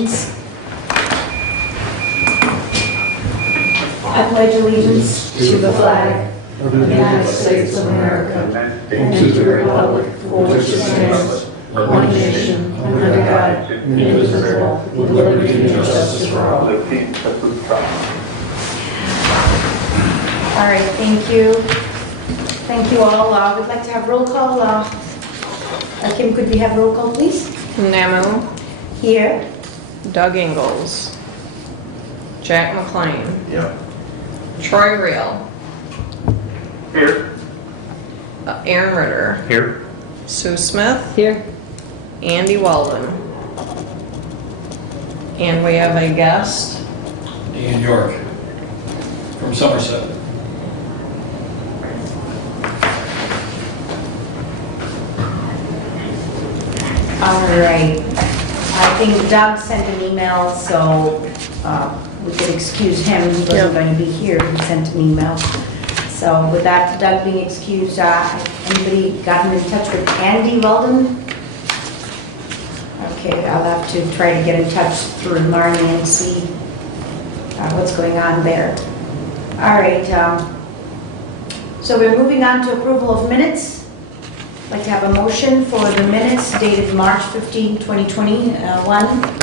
allegiance. I pledge allegiance to the flag of the United States of America and to the republic for which it stands, one nation, under God, indivisible, with liberty and justice for all. All right, thank you. Thank you all. We'd like to have roll call. Kim, could we have roll call, please? Namu, Here. Doug Ingalls, Jack McLean, Yeah. Troy Reel, Here. Aaron Ritter, Here. Sue Smith, Here. Andy Weldon. And we have a guest. Dan York from Somerset. All right. I think Doug sent an email, so we could excuse him. He wasn't going to be here. He sent an email. So with that, Doug being excused, anybody gotten in touch with Andy Weldon? Okay, I'll have to try to get in touch through Marnie and see what's going on there. All right. So we're moving on to approval of minutes. I'd like to have a motion for the minutes dated March 15, 2021.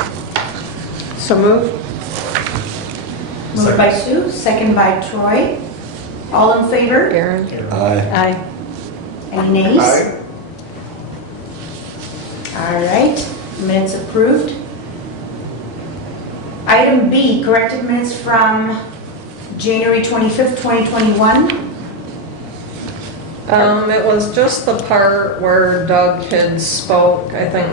So move. Moved by Sue, second by Troy. All in favor? Aaron. Aye. Aye. Any nays? Aye. All right, minutes approved. Item B, corrected minutes from January 25th, 2021. It was just the part where Doug had spoke. I think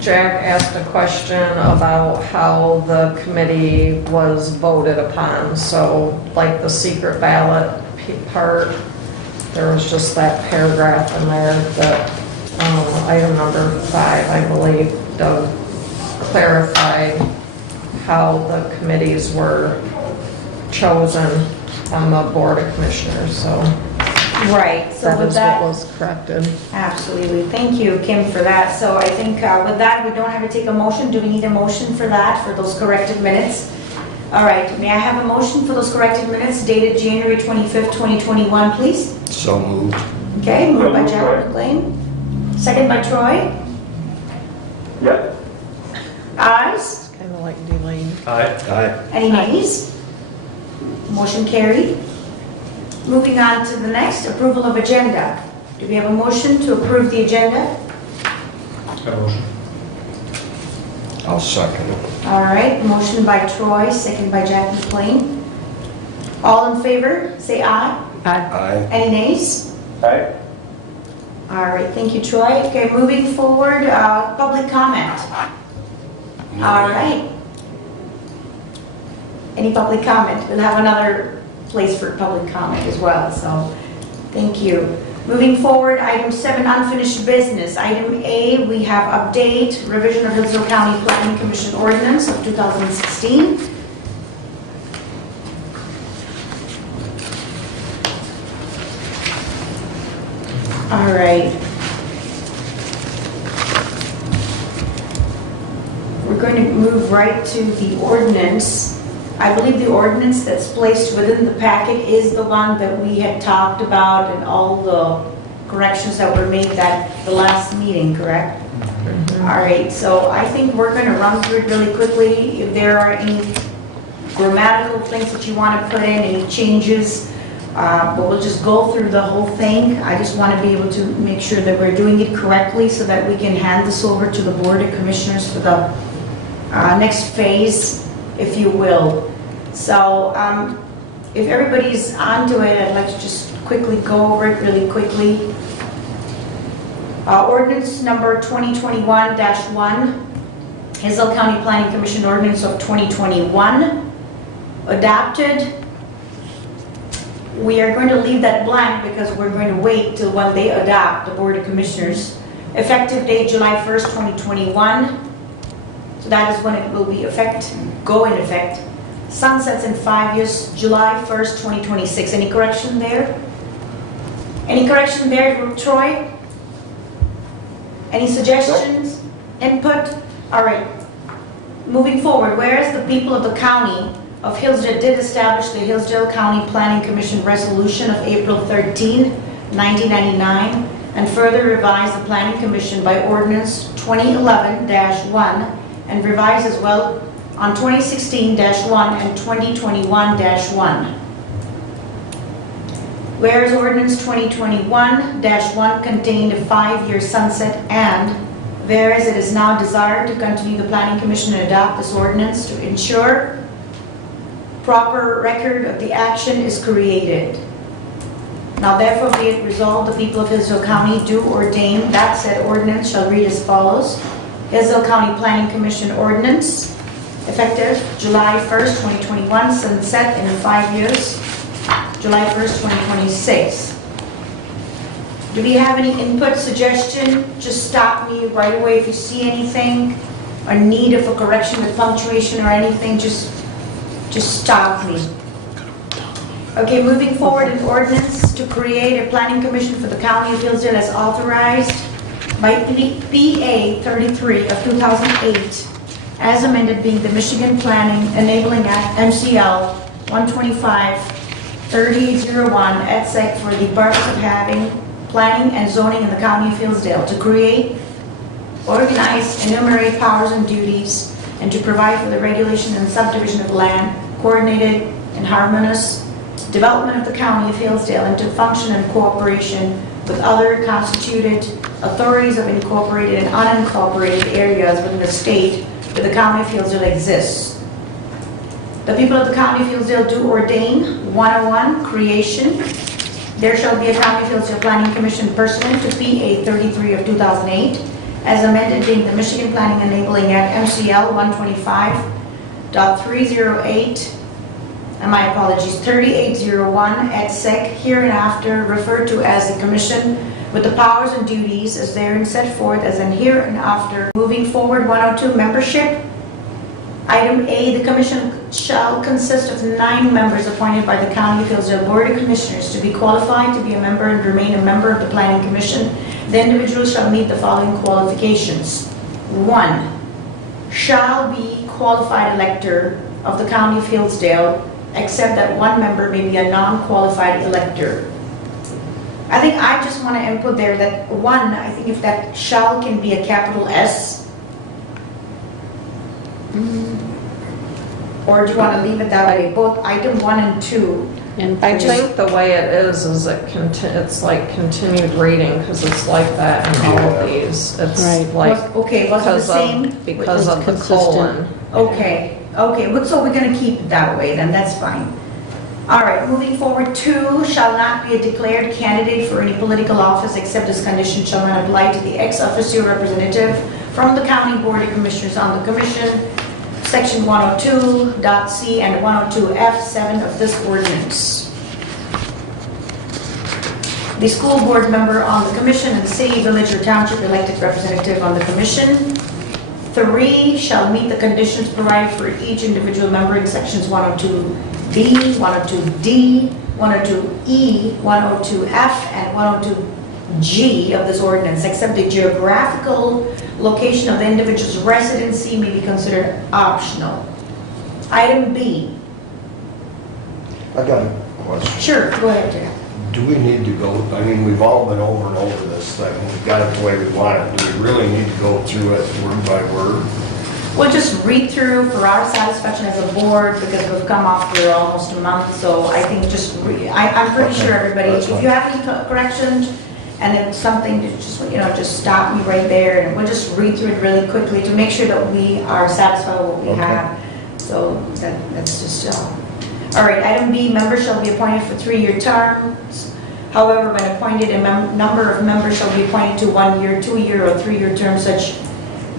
Jack asked a question about how the committee was voted upon. So like the secret ballot part, there was just that paragraph in there that item number 5, I believe, Doug clarified how the committees were chosen on the Board of Commissioners. So Right, so that with is that, what was corrected. absolutely. Thank you, Kim, for that. So I think with that, we don't have to take a motion. Do we need a motion for that, for those corrected minutes? All right, may I have a motion for those corrected minutes dated January 25th, 2021, please? So moved. Okay, moved by Jack McLean. Second by Troy. Yes. Ayes? Kind of like Delane. Aye. Aye. Any nays? Motion carried. Moving on to the next, approval of agenda. Do we have a motion to approve the agenda? Got a motion. I'll second it. All right, motion by Troy, second by Jack McLean. All in favor, say aye. Aye. Any nays? Aye. All right, thank you, Troy. Okay, moving forward, public comment. All right. Any public comment? We'll have another place for public comment as well, so thank you. Moving forward, item 7, unfinished business. Item A, we have update, revision of Hillsdale County Planning Commission Ordinance of 2016. All right. We're going to move right to the ordinance. I believe the ordinance that's placed within the packet is the one that we had talked about and all the corrections that were made at the last meeting, correct? All right, so I think we're going to run through it really quickly. If there are any grammatical things that you want to put in, any changes, but we'll just go through the whole thing. I just want to be able to make sure that we're doing it correctly so that we can hand this over to the Board of Commissioners for the next phase, if you will. So if everybody's onto it, I'd like to just quickly go over it really quickly. Ordinance number 2021-1, Hillsdale County Planning Commission Ordinance of 2021, adopted. We are going to leave that blank because we're going to wait till when they adopt, the Board of Commissioners. Effective date July 1st, 2021. So that is when it will be go in effect. Sunsets in 5 years, July 1st, 2026. Any correction there? Any correction there, Troy? Any suggestions? Input? All right. moving forward, whereas the people of the county of Hillsdale did establish the Hillsdale County Planning Commission Resolution of April 13, 1999, and further revised the Planning Commission by Ordinance 2011-1, and revised as well on 2016-1 and 2021-1. Whereas Ordinance 2021-1 contained a 5-year sunset, and whereas it is now desired to continue the Planning Commission and adopt this ordinance to ensure proper record of the action is created. Now therefore be it resolved, the people of Hillsdale County do ordain that said ordinance shall read as follows. Hillsdale County Planning Commission Ordinance, effective July 1st, 2021, sunset in 5 years, July 1st, 2026. Do we have any input, suggestion? Just stop me right away if you see anything or need of a correction with punctuation or anything, just stop me. Okay, moving forward, an ordinance to create a planning commission for the county of Hillsdale as authorized by PA 33 of 2008, as amended being the Michigan Planning Enabling Act, MCL 125-3801, et sec, for the purpose of having planning and zoning in the county of Hillsdale, to create, organize, enumerate powers and duties, and to provide for the regulation and subdivision of land, coordinated and harmonious development of the county of Hillsdale, and to function in cooperation with other constituted authorities of incorporated and unincorporated areas within the state where the county of Hillsdale exists. The people of the county of Hillsdale do ordain 101 creation. There shall be a county of Hillsdale Planning Commission pursuant to PA 33 of 2008, as amended being the Michigan Planning Enabling Act, MCL 125.308, and my apologies, 3801, et sec, hereinafter referred to as the commission, with the powers and duties as therein set forth as in hereinafter. Moving forward, 102, membership. Item A, the commission shall consist of 9 members appointed by the County of Hillsdale Board of Commissioners to be qualified to be a member and remain a member of the Planning Commission. The individual shall meet the following qualifications. 1, shall be qualified elector of the County of Hillsdale, except that 1 member may be a non-qualified elector. I think I just want to input there that 1, I think if that shall can be a capital S, or do you want to leave it that way? Both item 1 and 2. And I think the way it is it's like continued reading, because it's like that in all of these. It's Right. like Okay, was it the same? because of the Consistent. colon. Okay, so we're going to keep it that way then, that's fine. All right, moving forward, 2, shall not be a declared candidate for any political office except this condition shall not apply to the ex officio representative from the County Board of Commissioners on the Commission, Section 102.c and 102F7 of this ordinance. The school board member on the commission and city, village, or township elected representative on the commission. 3, shall meet the conditions provided for each individual member in Sections 102B, 102D, 102E, 102F, and 102G of this ordinance, except the geographical location of the individual's residency may be considered optional. Item B. I got a question. Sure, go ahead, Jack. Do we need to go, I mean, we've all been over and over this thing, we've got it the way we want it. Do we really need to go through it word by word? We'll just read through for our satisfaction as a board, because we've come off for almost a month, so I think just, I'm pretty sure everybody, That's if fine. you have any corrections, and it's something to just stop me right there, and we'll just read through it really quickly to make sure that we are satisfied with what we Okay. have. So that's just, all right, item B, members shall be appointed for 3-year terms. However, when appointed, a number of members shall be appointed to 1-year, 2-year, or 3-year terms, such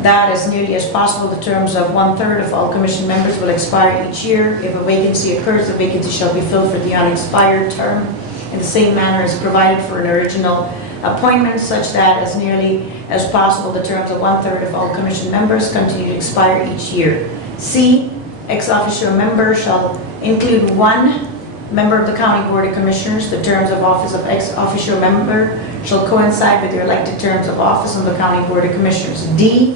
that as nearly as possible the terms of 1/3 of all commission members will expire each year. If a vacancy occurs, the vacancy shall be filled for the unexpired term in the same manner as provided for an original appointment, such that as nearly as possible the terms of 1/3 of all commission members continue to expire each year. C, ex officio member shall include 1 member of the County Board of Commissioners. The terms of office of ex officio member shall coincide with their elected terms of office on the County Board of Commissioners. D,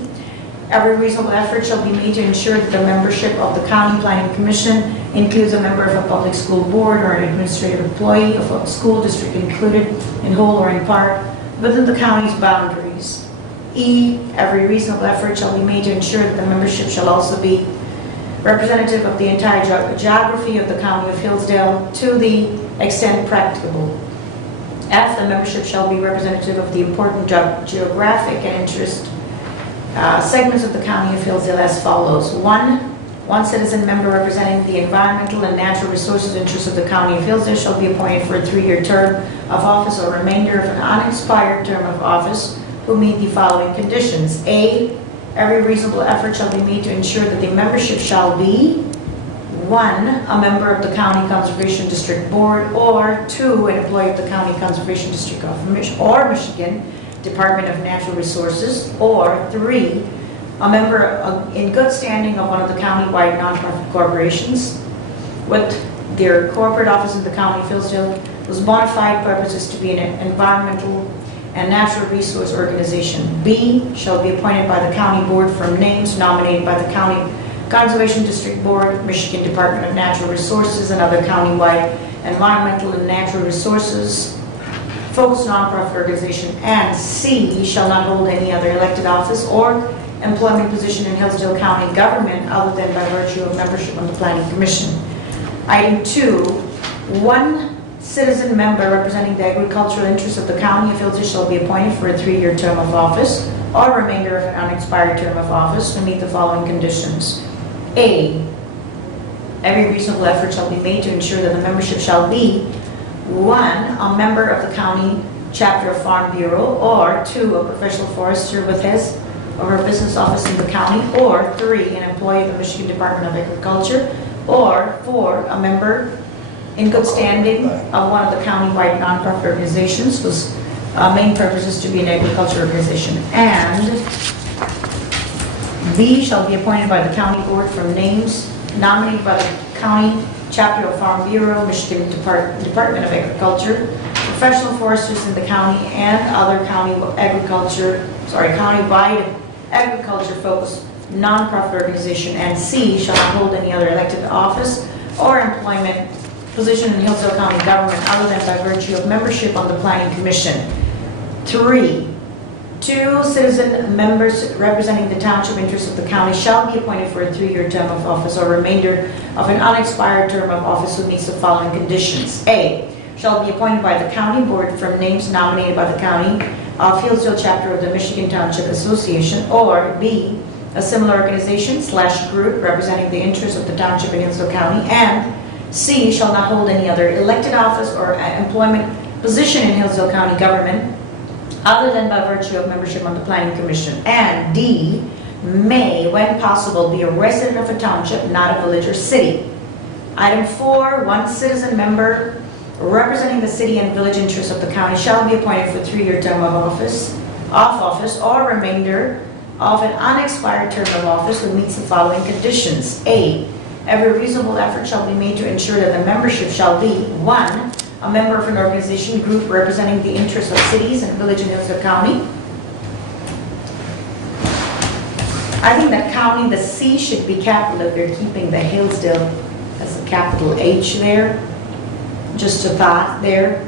Every reasonable effort shall be made to ensure that the membership of the County Planning Commission includes a member of a public school board or an administrative employee of a school district included in whole or in part within the county's boundaries. E, every reasonable effort shall be made to ensure that the membership shall also be representative of the entire geography of the county of Hillsdale to the extent practicable. F, the membership shall be representative of the important geographic and interest segments of the county of Hillsdale as follows. One citizen member representing the environmental and natural resources interests of the county of Hillsdale shall be appointed for a 3-year term of office or remainder of an unexpired term of office who meet the following conditions. A, every reasonable effort shall be made to ensure that the membership shall be 1, a member of the County Conservation District Board, or 2, an employee of the County Conservation District of Michigan Department of Natural Resources, or 3, a member in good standing of one of the county-wide nonprofit corporations with their corporate office in the county of Hillsdale whose bona fide purpose is to be an environmental and natural resource organization. B, shall be appointed by the county board from names nominated by the County Conservation District Board, Michigan Department of Natural Resources, and other county-wide environmental and natural resources focused nonprofit organization. And C, shall not hold any other elected office or employment position in Hillsdale County government other than by virtue of membership on the Planning Commission. Item 2, 1 citizen member representing the agricultural interests of the county of Hillsdale shall be appointed for a 3-year term of office or remainder of an unexpired term of office to meet the following conditions. A, every reasonable effort shall be made to ensure that the membership shall be 1, a member of the county chapter of Farm Bureau, or 2, a professional forester with his or her business office in the county, or 3, an employee of the Michigan Department of Agriculture, or 4, a member in good standing of one of the county-wide nonprofit organizations whose main purpose is to be an agriculture organization. And B, shall be appointed by the county board from names nominated by the county chapter of Farm Bureau, Michigan Department of Agriculture, professional foresters in the county, and other county-wide agriculture-focused nonprofit organization. And C, shall not hold any other elected office or employment position in Hillsdale County government other than by virtue of membership on the Planning Commission. 3, 2 citizen members representing the township interests of the county shall be appointed for a 3-year term of office or remainder of an unexpired term of office who meets the following conditions. A, shall be appointed by the county board from names nominated by the county of Hillsdale chapter of the Michigan Township Association, or B, a similar organization / group representing the interests of the township in Hillsdale County, and C, shall not hold any other elected office or employment position in Hillsdale County government other than by virtue of membership on the Planning Commission. And D, may, when possible, be a resident of a township, not a village or city. Item 4, 1 citizen member representing the city and village interests of the county shall be appointed for a 3-year term of office or remainder of an unexpired term of office who meets the following conditions. A, every reasonable effort shall be made to ensure that the membership shall be 1, a member of an organization group representing the interests of cities and village in Hillsdale County. I think that county, the C should be capital if you're keeping the Hillsdale as a capital H there. Just a thought there.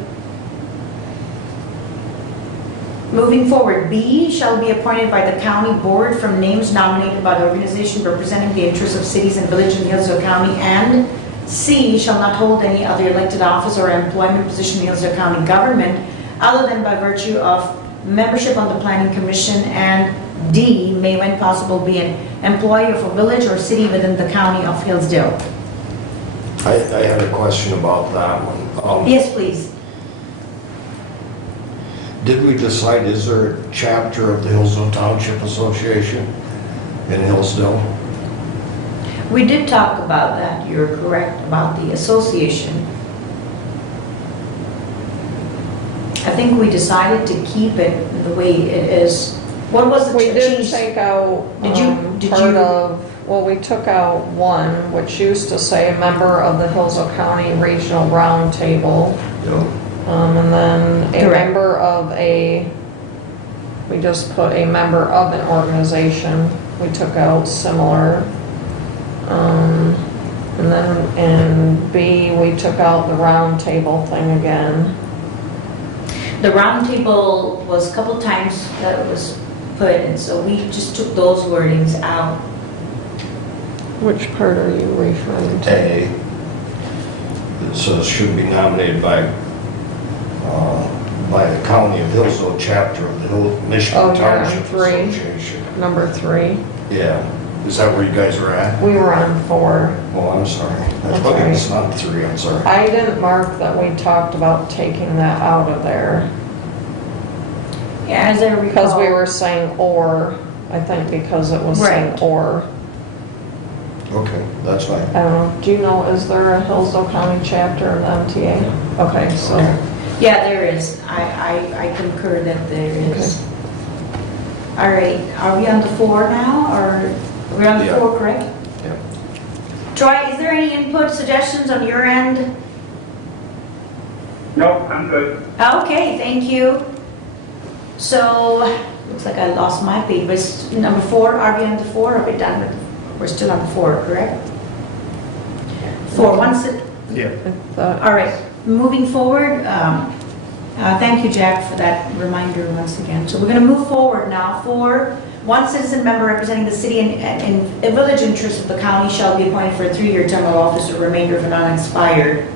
Moving forward, B, shall be appointed by the county board from names nominated by the organization representing the interests of cities and village in Hillsdale County, and C, shall not hold any other elected office or employment position in Hillsdale County government other than by virtue of membership on the Planning Commission, and D, may when possible be an employee of a village or city within the county of Hillsdale. I had a question about that one. Yes, please. Did we decide, is there a chapter of the Hillsdale Township Association in Hillsdale? We did talk about that, you're correct, about the association. I think we decided to keep it the way it is. What was the We did change? take out we took out 1, which used to say member of the Hillsdale County Regional Roundtable. And then a Correct. member of we just put a member of an organization. we took out similar. And then in B, we took out the round table thing again. The round table was a couple times that it was put in, so we just took those wordings out. Which part are you referring to? A, it says should be nominated by the County of Hillsdale Chapter of the Michigan Oh, yeah, Township 3. Association. Number 3. Yeah, is that where you guys are at? We were on 4. Oh, I'm sorry. That's I thought all it was not 3, I'm sorry. I didn't mark that we talked about taking that out of there. Yeah, as I recall. Because we were saying or, I think because it was saying Right. or. Okay, that's fine. I don't know, do you know, is there a Hillsdale County chapter of the MTA? Okay, so, Okay. Yeah, there is. I concur that there is. All right, are we on the 4 now, or are we on the Yeah. 4, correct? Yeah. Troy, is there any input, suggestions on your end? No, I'm good. Okay, thank you. So, looks like I lost my page, but it's number 4, are we on the 4, or are we done with, we're still on the 4, correct? 4, once it, Yeah. I thought, all right, moving forward, thank you, Jack, for that reminder once again. So we're going to move forward now. 4, one citizen member representing the city and village interests of the county shall be appointed for a 3-year term of office or remainder of an unexpired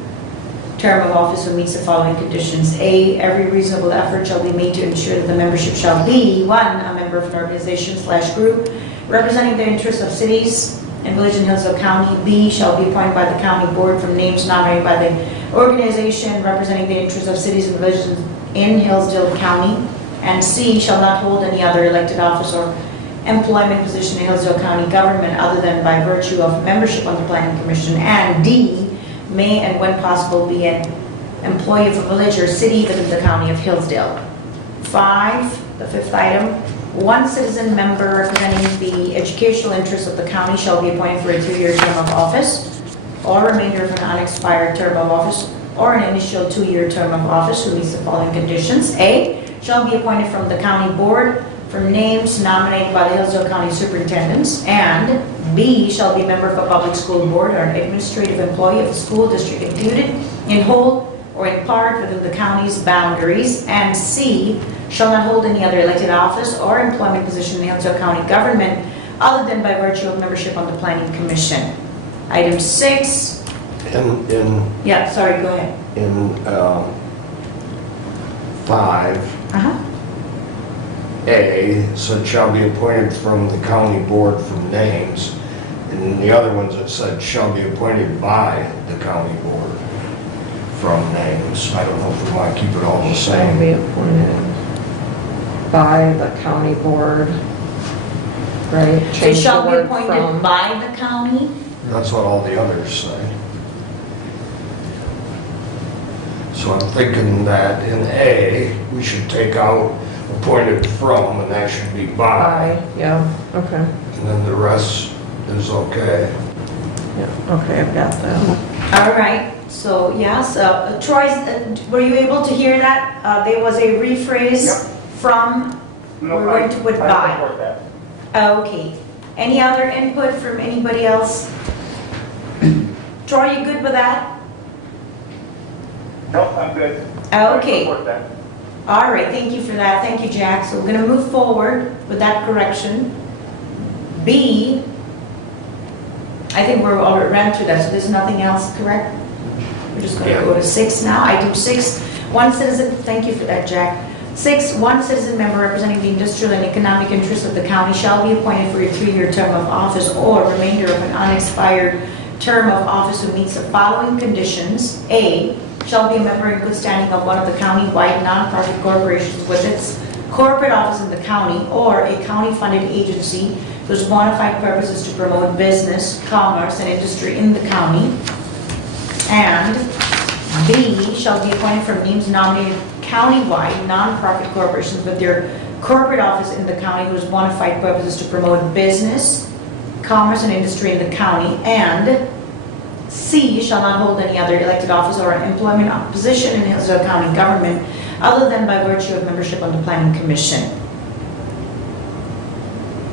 term of office who meets the following conditions. A, every reasonable effort shall be made to ensure that the membership shall be, 1, a member of an organization/group representing the interests of cities and village in Hillsdale County. B, shall be appointed by the county board from names nominated by the organization representing the interests of cities and villages in Hillsdale County. And C, shall not hold any other elected office or employment position in Hillsdale County government other than by virtue of membership on the planning commission. And D, may and when possible be an employee of a village or city within the county of Hillsdale. 5, the 5th item, one citizen member representing the educational interests of the county shall be appointed for a 3-year term of office or remainder of an unexpired term of office or an initial 2-year term of office who meets the following conditions. A, shall be appointed from the county board from names nominated by the Hillsdale County superintendents. And B, shall be a member of a public school board or an administrative employee of the school district imputed in whole or in part within the county's boundaries. And C, shall not hold any other elected office or employment position in the Hillsdale County government other than by virtue of membership on the planning commission. Item 6. Yeah, sorry, go ahead. In 5, Uh-huh. A, said shall be appointed from the county board from names. And the other ones that said shall be appointed by the county board from names. I don't know if we want to keep it all the shall be same. appointed by the county board, right? So Change the shall be word appointed from- by the county? That's what all the others say. So I'm thinking that in A, we should take out appointed from, and that should be by. By, yeah, okay, And then the rest is okay. yeah, okay, I've got that. All right, so, yeah, so, Troy, were you able to hear that? There was a rephrase from, No, we're going to put I by. support that. Okay. Any other input from anybody else? Troy, you good with that? No, I'm good. Okay. I support that. All right, thank you for that. Thank you, Jack. So we're going to move forward with that correction. B, I think we're already ran through that, so there's nothing else, correct? We're just going to go to 6 now. Item 6, one citizen, thank you for that, Jack. 6, one citizen member representing the industrial and economic interests of the county shall be appointed for a 3-year term of office or remainder of an unexpired term of office who meets the following conditions. A, shall be a member in good standing of one of the county-wide nonprofit corporations with its corporate office in the county or a county-funded agency whose bona fide purpose is to promote business, commerce, and industry in the county. And B, shall be appointed from names nominated county-wide nonprofit corporations with their corporate office in the county whose bona fide purpose is to promote business, commerce, and industry in the county. And C, shall not hold any other elected office or employment position in Hillsdale County government other than by virtue of membership on the planning commission.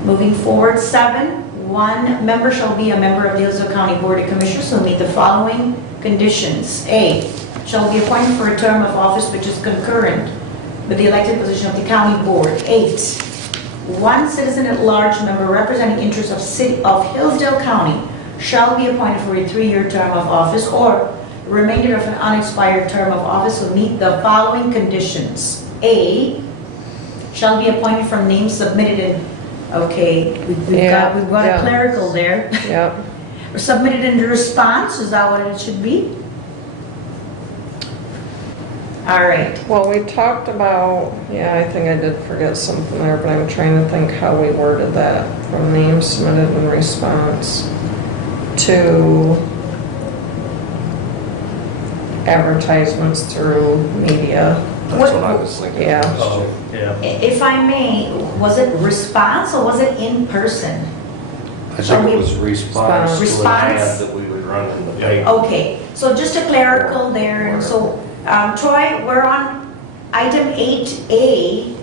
Moving forward, 7, one member shall be a member of the Hillsdale County Board of Commissioners who meet the following conditions. A, shall be appointed for a term of office which is concurrent with the elected position of the county board. 8, one citizen at large member representing interests of city of Hillsdale County shall be appointed for a 3-year term of office or the remainder of an unexpired term of office will meet the following conditions. A, shall be appointed from names submitted in, okay, we've got a clerical there. Yep. Submitted in response, is that what it should be? All right. Well, we talked about, I think I did forget something there, but I'm trying to think how we worded that. From names submitted in response to advertisements through media. That's what I was thinking. Yeah. Oh, yeah. If I may, was it response or was it in person? I think it was response to an Response. ad that we would run in the paper. Okay, so just a clerical there, and so, Troy, we're on item 8A,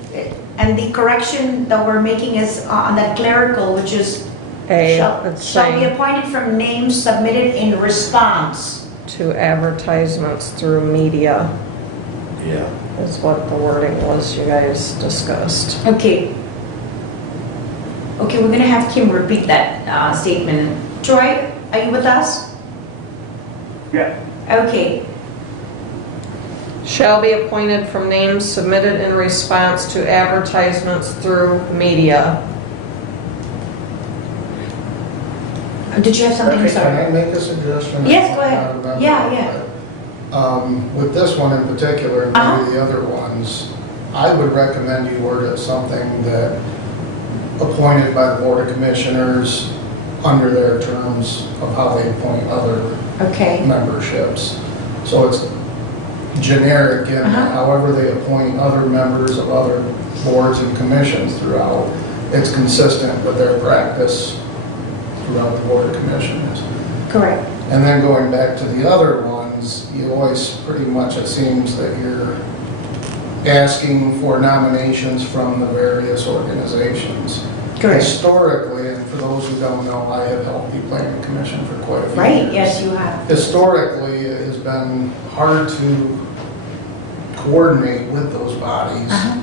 and the correction that we're making is on that clerical, which is shall be saying appointed from names submitted in response. to advertisements through media Yeah. is what the wording was you guys discussed. Okay. Okay, we're gonna have Kim repeat that statement. Troy, are you with us? Yeah. Okay, Shall be appointed from names submitted in response to advertisements through media. did you have something, Okay, can I sorry? make a suggestion? Yes, go ahead. Yeah. With this one in particular, and Uh-huh. maybe the other ones, I would recommend you word it something that appointed by the Board of Commissioners under their terms of how they appoint other Okay, memberships. So it's generic in Uh-huh. however they appoint other members of other boards and commissions throughout. It's consistent with their practice throughout the Board of Commissioners. correct. And then going back to the other ones, you always, pretty much it seems that you're asking for nominations from the various organizations. Correct. Historically, and for those who don't know, I have helped the Planning Commission for quite a few Right, years. yes, you have. Historically, it has been hard to coordinate with those bodies, Uh-huh.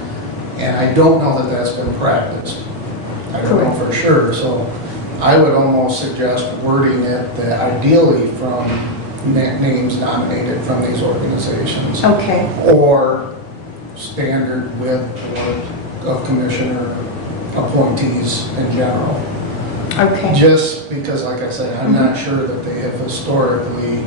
and I don't know that that's been practiced. I don't know for sure, so I would almost suggest wording it that ideally from names nominated from these organizations, Okay, or standard with Board of Commissioner appointees in general. okay. Just because, like I said, I'm not sure that they have historically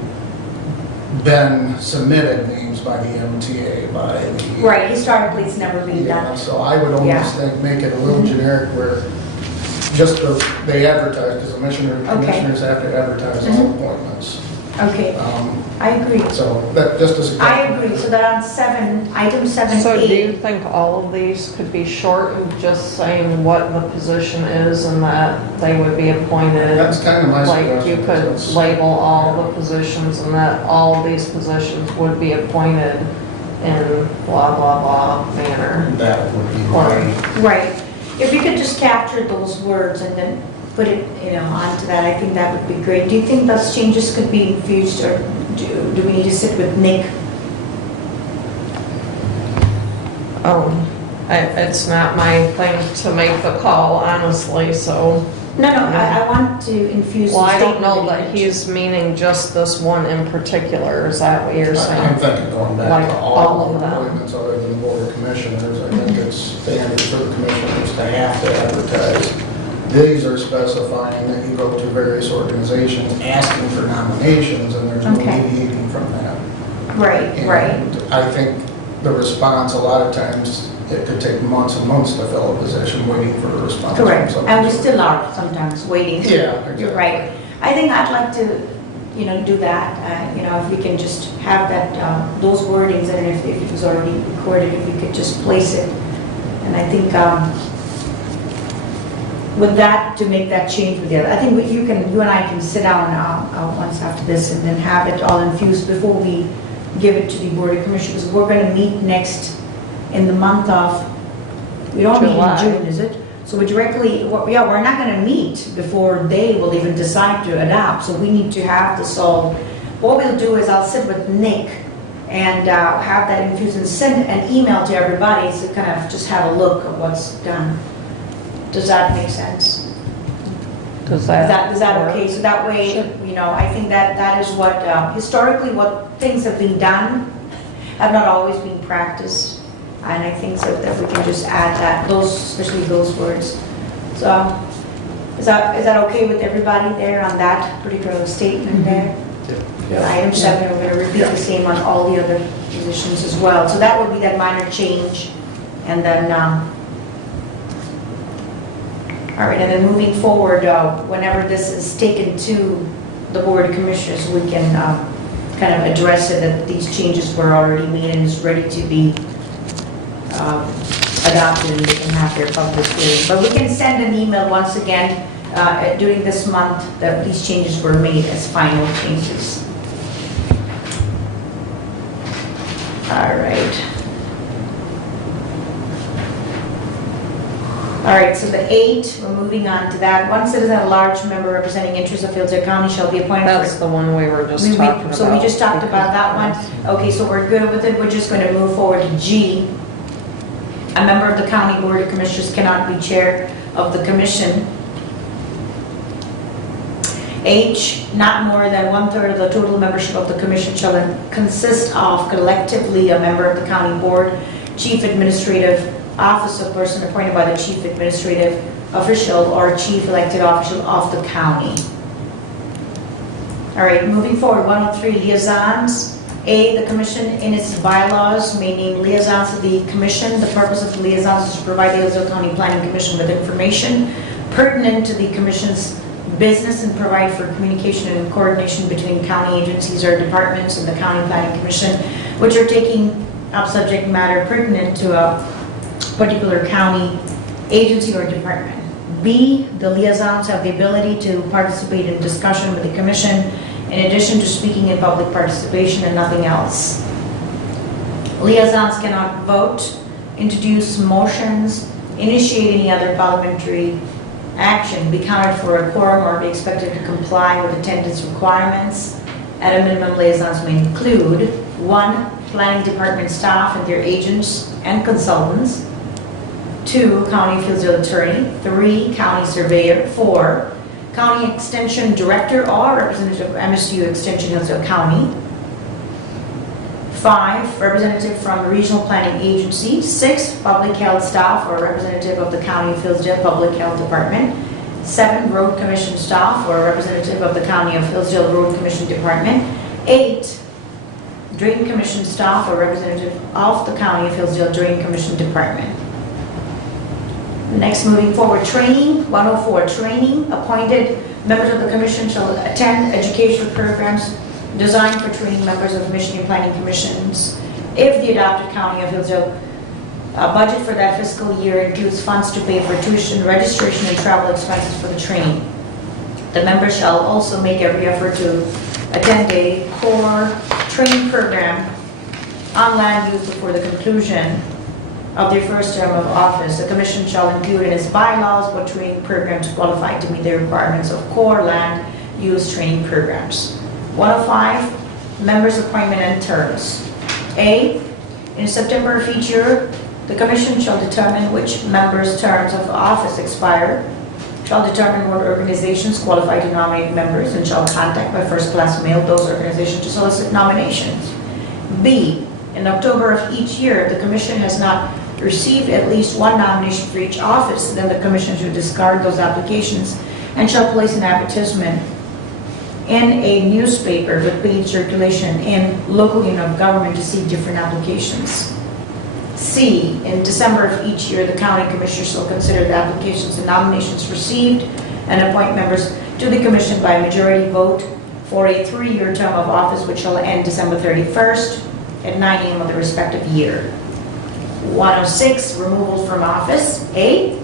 been submitted names by the MTA, by the... Right, historically, it's never been Yeah, done. so I would almost think, make it a little generic where just they advertise, because the commissioners have to advertise all appointments. Okay, I agree. So that, just as a... I agree, so that on 7, item 7A. So do you think all of these could be shortened, just saying what the position is and that they would be appointed? That's kind of my Like suggestion. you could because label all the positions and that all these positions would be appointed in blah, blah, blah manner. that would be Or- my... Right, if you could just capture those words and then put it, onto that, I think that would be great. Do you think those changes could be infused, or do we need to sit with Nick? It's not my thing to make the call, honestly, so. No, I want to infuse. Well, the I don't statement know that you he's meaning just this one in particular, is that what you're I'm saying? thinking going back Like to all all of the them. appointments other than the Board of Commissioners. I think it's standard for the commissioners to have to advertise. These are specifying that you go to various organizations asking for nominations, and there's no Okay. deviating from that. Right, right. And I think the response, a lot of times, it could take months and months to fill a position waiting for a response. from Correct, someone. and we still are sometimes waiting. Yeah, exactly. You're right. I think I'd like to, do that, if we can just have that, those wordings, and if it was already recorded, if we could just place it. And I think, with that, to make that change with the other, I think you and I can sit down once after this and then have it all infused before we give it to the Board of Commissioners. We're going to meet next in the month of, we don't meet July. in June, is it? So we directly, yeah, we're not gonna meet before they will even decide to adopt, so we need to have this all. What we'll do is I'll sit with Nick and have that infused and send an email to everybody to kind of just have a look at what's done. Does that make sense? Does Is that? that okay? So that way, Sure. you know, I think that is what, historically, what things have been done have not always been practiced. And I think so that we can just add that, those, especially those words. So, is that okay with everybody there on that particular statement there? Item 7, we're gonna repeat the same on all the other positions as well. So that would be that minor change. And then, all right, and then moving forward, whenever this is taken to the Board of Commissioners, we can kind of address it, that these changes were already made and is ready to be adopted, and they can have their public hearing. But we can send an email once again during this month that these changes were made as final changes. All right. All right, so the 8, we're moving on to that. One citizen at large member representing interests of Hillsdale County shall be appointed. That's the one we were just talking about. So we just talked about that one. Okay, so we're good with it. We're just going to move forward to G. A member of the County Board of Commissioners cannot be chair of the commission. H, not more than 1/3 of the total membership of the commission shall consist of collectively a member of the county board, chief administrative officer, person appointed by the chief administrative official or chief elected official of the county. All right, moving forward, 103, liaisons. A, the commission in its bylaws may name liaisons of the commission. The purpose of the liaisons is to provide the Hillsdale County Planning Commission with information pertinent to the commission's business and provide for communication and coordination between county agencies or departments and the County Planning Commission, which are taking up subject matter pertinent to a particular county agency or department. B, the liaisons have the ability to participate in discussion with the commission in addition to speaking in public participation and nothing else. Liaisons cannot vote, introduce motions, initiate any other parliamentary action, be counted for a quorum, or be expected to comply with attendance requirements. At a minimum, liaisons may include 1, planning department staff and their agents and consultants. 2, county Hillsdale attorney. 3, county surveyor. 4, county extension director or representative of MSU Extension Hillsdale County. 5, representative from a regional planning agency. 6, public health staff or representative of the County of Hillsdale Public Health Department. 7, road commission staff or representative of the County of Hillsdale Road Commission Department. 8, drain commission staff or representative of the County of Hillsdale Drain Commission Department. Next, moving forward, training. 104, training. Appointed members of the commission shall attend educational programs designed for training members of Michigan Planning Commissions if the adopted County of Hillsdale budget for that fiscal year includes funds to pay for tuition, registration, and travel expenses for the training. The members shall also make every effort to attend a core training program on land use before the conclusion of their first term of office. The commission shall include in its bylaws what training programs qualify to meet the requirements of core land use training programs. 105, members' appointment and terms. A, in September of each year, the commission shall determine which members' terms of office expire, shall determine what organizations qualify to nominate members, and shall contact by first-class mail those organizations to solicit nominations. B, in October of each year, if the commission has not received at least one nomination for each office, then the commission should discard those applications and shall place an advertisement in a newspaper with paid circulation in local unit of government to see different applications. C, in December of each year, the county commissioners shall consider the applications and nominations received and appoint members to the commission by majority vote for a 3-year term of office which shall end December 31st at 9 a.m. of the respective year. 106, removal from office. A,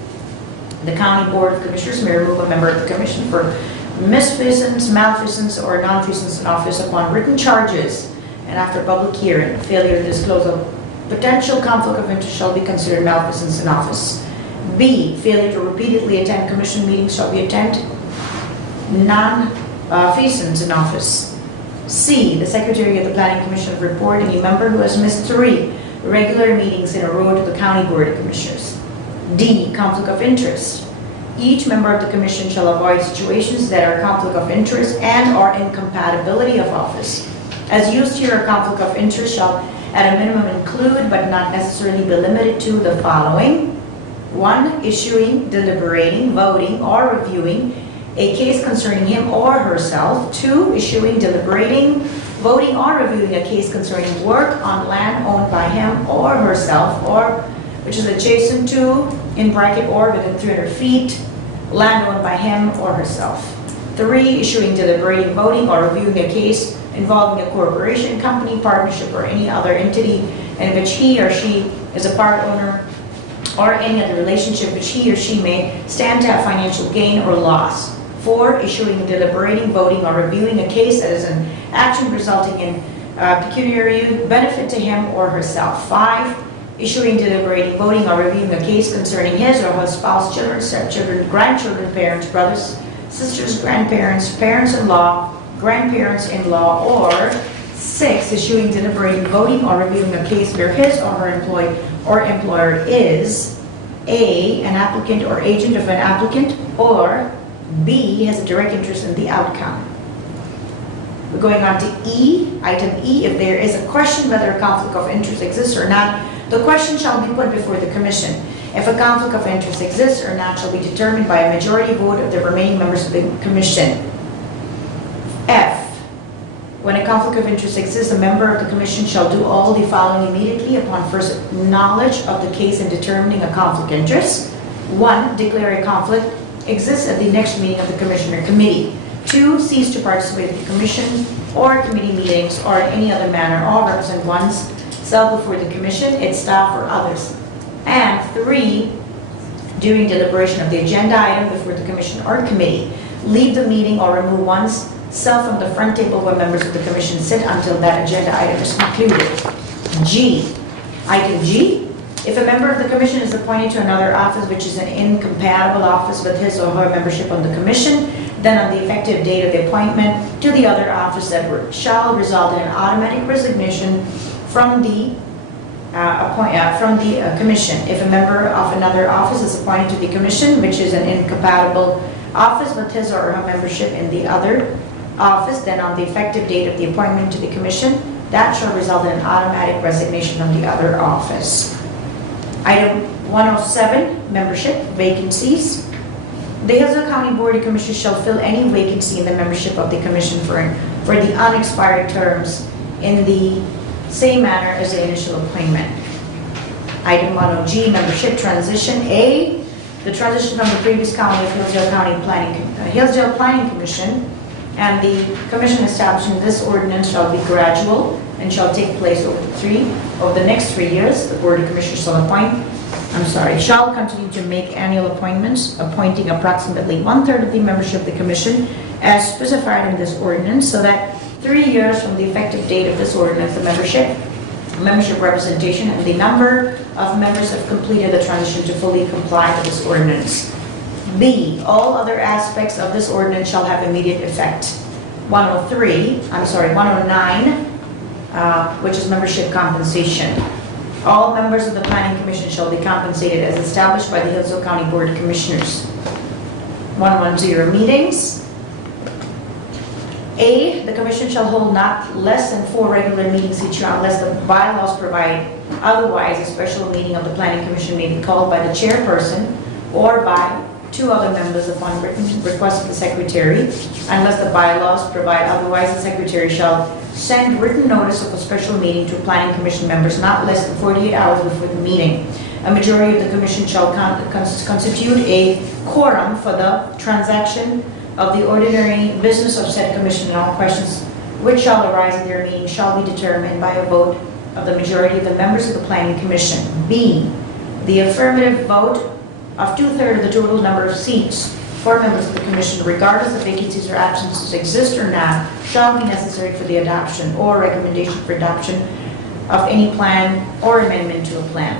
the county board of commissioners may remove a member of the commission for misfeasance, malfeasance, or nonfeasance in office upon written charges and after public hearing. Failure to disclose a potential conflict of interest shall be considered malfeasance in office. B, failure to repeatedly attend commission meetings shall be attended non-feasance in office. C, the Secretary of the Planning Commission report any member who has missed 3 regular meetings in a row to the County Board of Commissioners. D, conflict of interest. Each member of the commission shall avoid situations that are conflict of interest and or incompatibility of office. As used here, a conflict of interest shall at a minimum include but not necessarily be limited to the following. 1, issuing, deliberating, voting, or reviewing a case concerning him or herself. 2, issuing, deliberating, voting, or reviewing a case concerning work on land owned by him or herself, or which is adjacent to, in bracket, or within 300 feet, land owned by him or herself. 3, issuing, deliberating, voting, or reviewing a case involving a corporation, company, partnership, or any other entity in which he or she is a part owner, or any other relationship which he or she may stand to have financial gain or loss. 4, issuing, deliberating, voting, or reviewing a case that is an action resulting in pecuniary benefit to him or herself. 5, issuing, deliberating, voting, or reviewing a case concerning his or her spouse, children, stepchildren, grandchildren, parents, brothers, sisters, grandparents, parents-in-law, grandparents-in-law. Or 6, issuing, deliberating, voting, or reviewing a case where his or her employee or employer is A, an applicant or agent of an applicant, or B, has a direct interest in the outcome. We're going on to E, item E. If there is a question whether a conflict of interest exists or not, the question shall be put before the commission. If a conflict of interest exists or not shall be determined by a majority vote of the remaining members of the commission. F, when a conflict of interest exists, a member of the commission shall do all the following immediately upon first knowledge of the case in determining a conflict of interest. 1, declare a conflict exists at the next meeting of the commission or committee. 2, cease to participate in the commission or committee meetings or in any other manner or represent oneself before the commission, its staff, or others. And 3, during deliberation of the agenda item before the commission or committee, leave the meeting or remove oneself from the front table where members of the commission sit until that agenda item is concluded. G, item G, if a member of the commission is appointed to another office which is an incompatible office with his or her membership on the commission, then on the effective date of the appointment to the other office that shall result in an automatic resignation from the commission. If a member of another office is appointed to the commission which is an incompatible office with his or her membership in the other office, then on the effective date of the appointment to the commission, that shall result in an automatic resignation from the other office. Item 107, membership, vacancies. The Hillsdale County Board of Commissioners shall fill any vacancy in the membership of the commission for the unexpired terms in the same manner as the initial appointment. Item 10G, membership transition. A, the transition from the previous county of Hillsdale Planning Commission and the commission establishing this ordinance shall be gradual and shall take place over the next 3 years. The Board of Commissioners shall continue to make annual appointments, appointing approximately 1/3 of the membership of the commission as specified in this ordinance, so that 3 years from the effective date of this ordinance, the membership representation and the number of members have completed the transition to fully comply with this ordinance. B, all other aspects of this ordinance shall have immediate effect. 109, which is membership compensation. All members of the Planning Commission shall be compensated as established by the Hillsdale County Board of Commissioners. 110, meetings. A, the commission shall hold not less than 4 regular meetings each year unless the bylaws provide otherwise. A special meeting of the Planning Commission may be called by the chairperson or by 2 other members upon written request of the secretary. Unless the bylaws provide otherwise, the secretary shall send written notice of a special meeting to Planning Commission members not less than 48 hours before the meeting. A majority of the commission shall constitute a quorum for the transaction of the ordinary business of said commission, and all questions which shall arise at their meeting shall be determined by a vote of the majority of the members of the Planning Commission. B, the affirmative vote of 2/3 of the total number of seats for members of the commission, regardless of vacancies or absences exist or not, shall be necessary for the adoption or recommendation for adoption of any plan or amendment to a plan.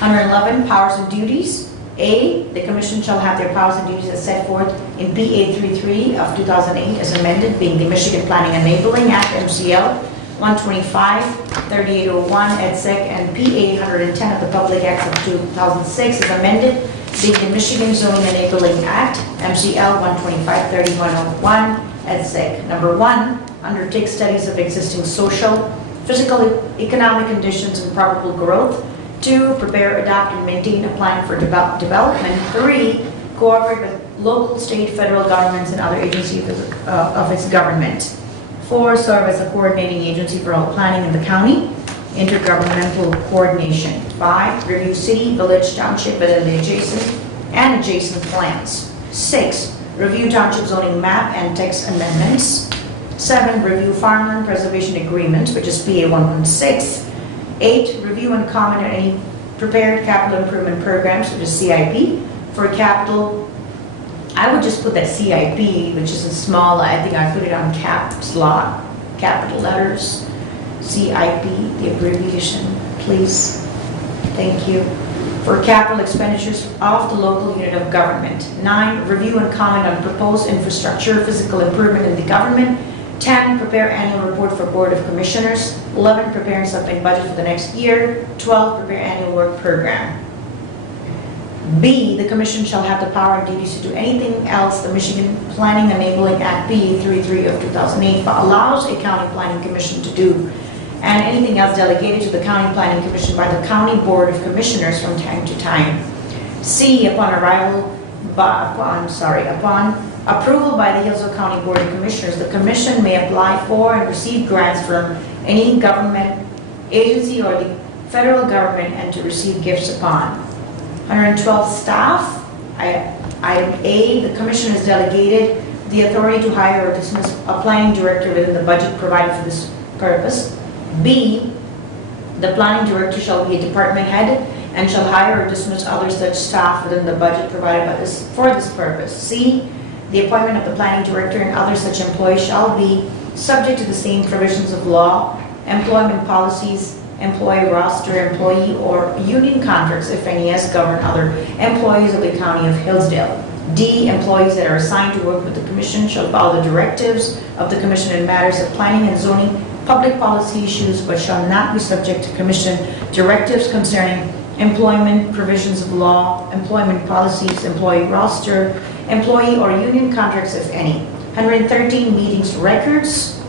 111, powers and duties. A, the commission shall have their powers and duties as set forth in PA 33 of 2008 as amended, being the Michigan Planning Enabling Act, MCL 125, 3801, EDSEC, and PA 110 of the Public Acts of 2006 as amended, being the Michigan Zoning Enabling Act, MCL 125, 3101, EDSEC. Number 1, undertake studies of existing social, physical, economic conditions and probable growth. 2, prepare, adopt, and maintain a plan for development. 3, cooperate with local, state, federal governments and other agencies of its government. 4, serve as a coordinating agency for all planning in the county, intergovernmental coordination. 5, review city, village, township, and the adjacent plans. 6, review township zoning map and text amendments. 7, review farmland preservation agreement, which is PA 116. 8, review and comment on any prepared capital improvement programs, which is CIP. For capital, I would just put that CIP, which is in small, I think I put it on caps lock, capital letters. CIP, the abbreviation, please. Thank you. For capital expenditures of the local unit of government. 9, review and comment on proposed infrastructure, physical improvement in the government. 10, prepare annual report for Board of Commissioners. 11, prepare and submit budget for the next year. 12, prepare annual work program. B, the commission shall have the power and duties to do anything else the Michigan Planning Enabling Act PA 33 of 2008 allows a county planning commission to do, and anything else delegated to the county planning commission by the county board of commissioners from time to time. C, upon approval by the Hillsdale County Board of Commissioners, the commission may apply for and receive grants from any government agency or the federal government and to receive gifts upon. 112, staff. Item A, the commission is delegated the authority to hire or dismiss a planning director within the budget provided for this purpose. B, the planning director shall be a department head and shall hire or dismiss other such staff within the budget provided for this purpose. C, the appointment of the planning director and other such employees shall be subject to the same provisions of law, employment policies, employee roster, employee or union contracts, if any, as govern other employees of the county of Hillsdale. D, employees that are assigned to work with the commission shall follow the directives of the commission in matters of planning and zoning, public policy issues, but shall not be subject to commission directives concerning employment, provisions of law, employment policies, employee roster, employee or union contracts, if any. 113, meetings records.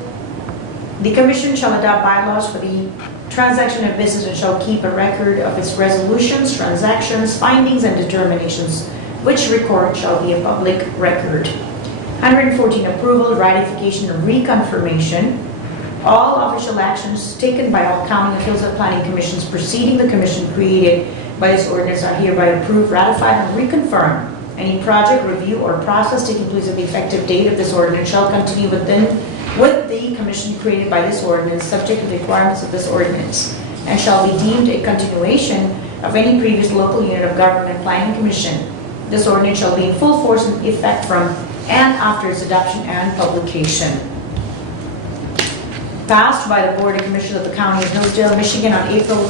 The commission shall adopt bylaws for the transaction of business and shall keep a record of its resolutions, transactions, findings, and determinations, which record shall be a public record. 114, approval, ratification, and reconfirmation. All official actions taken by all county and Hillsdale planning commissions preceding the commission created by this ordinance are hereby approved, ratified, and reconfirmed. Any project, review, or process taking place at the effective date of this ordinance shall continue with the commission created by this ordinance, subject to the requirements of this ordinance, and shall be deemed a continuation of any previous local unit of government planning commission. This ordinance shall be in full force and effect from and after its adoption and publication. Passed by the Board of Commissioners of the County of Hillsdale, Michigan on April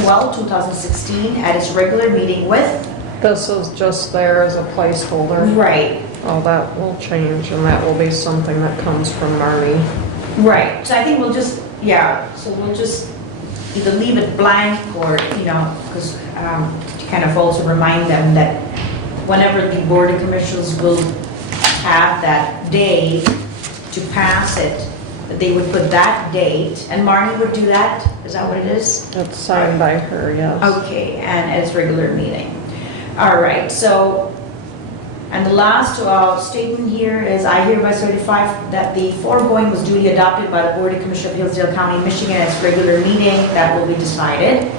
12, 2016 at its regular meeting with... This is just there as a placeholder. Right. Oh, that will change, and that will be something that comes from Marnie. Right. So I think we'll just, so we'll just either leave it blank or, because to kind of also remind them that whenever the Board of Commissioners will have that day to pass it, that they would put that date, and Marnie would do that? Is that what it is? It's signed by her, yes. Okay, and at its regular meeting. All right, so, and the last statement here is, I hereby certify that the foregoing was duly adopted by the Board of Commissioners of Hillsdale County, Michigan at its regular meeting. That will be decided.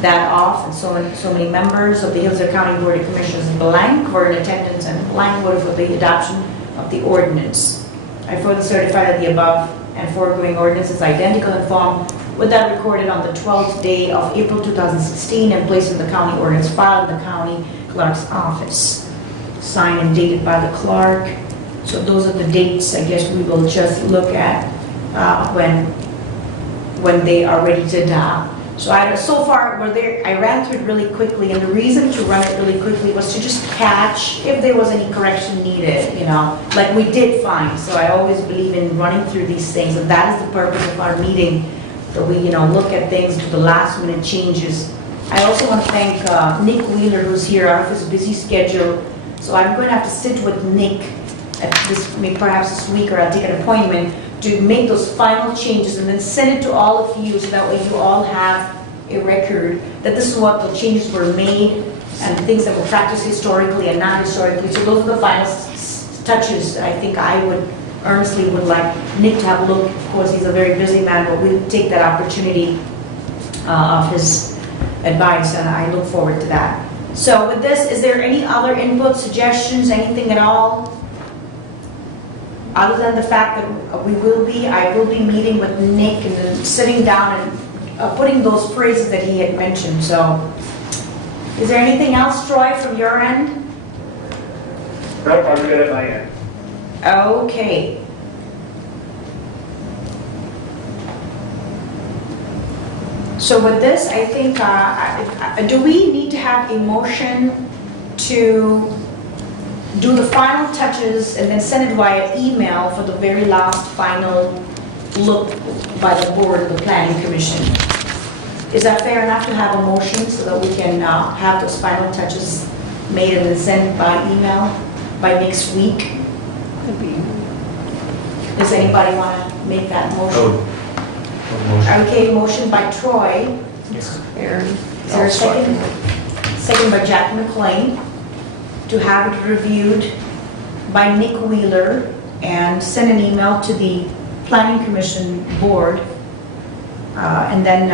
That off, and so many members of the Hillsdale County Board of Commissioners blank were in attendance and blank voted for the adoption of the ordinance. I further certify that the above and foregoing ordinance is identical in form with that recorded on the 12th day of April 2016 and placed in the county ordinance file in the county clerk's office. Signed and dated by the clerk. So those are the dates I guess we will just look at when they are ready to adopt. So far, we're there, I ran through it really quickly, and the reason to run it really quickly was to just catch if there was any correction needed, like we did find. So I always believe in running through these things, and that is the purpose of our meeting, that we, look at things, do the last minute changes. I also want to thank Nick Wheeler, who's here out of his busy schedule. So I'm going to have to sit with Nick at perhaps this week, or I'll take an appointment to make those final changes and then send it to all of you, so that way you all have a record that this is what the changes were made and things that were practiced historically and not historically. So those are the final touches. I think I would earnestly would like Nick to have a look. Of course, he's a very busy man, but we'll take that opportunity of his advice, and I look forward to that. So with this, is there any other input, suggestions, anything at all? Other than the fact that I will be meeting with Nick and then sitting down and putting those phrases that he had mentioned. So, is there anything else, Troy, from your end? Nope, I'm good at my end. Okay. So with this, I think, do we need to have a motion to do the final touches and then send it via email for the very last final look by the board of the planning commission? Is that fair enough to have a motion so that we can have those final touches made and then sent by email by next week? Does anybody want to make that motion? Okay, motion by Troy. Aaron. Is there a second? Second by Jack McLean, to have it reviewed by Nick Wheeler and send an email to the Planning Commission board, and then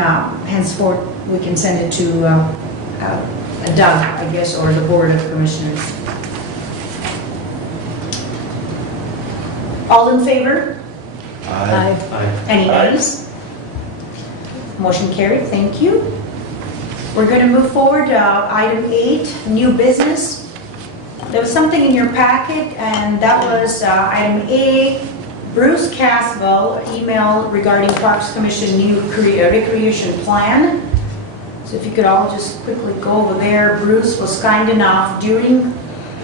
henceforth we can send it to Doug, I guess, or the Board of Commissioners. All in favor? Aye. Any Aye. nays? Motion carried, thank you. We're going to move forward, item 8, new business. There was something in your packet, and that was item A, Bruce Caswell email regarding Parks Commission new recreation plan. So if you could all just quickly go over there. Bruce was kind enough during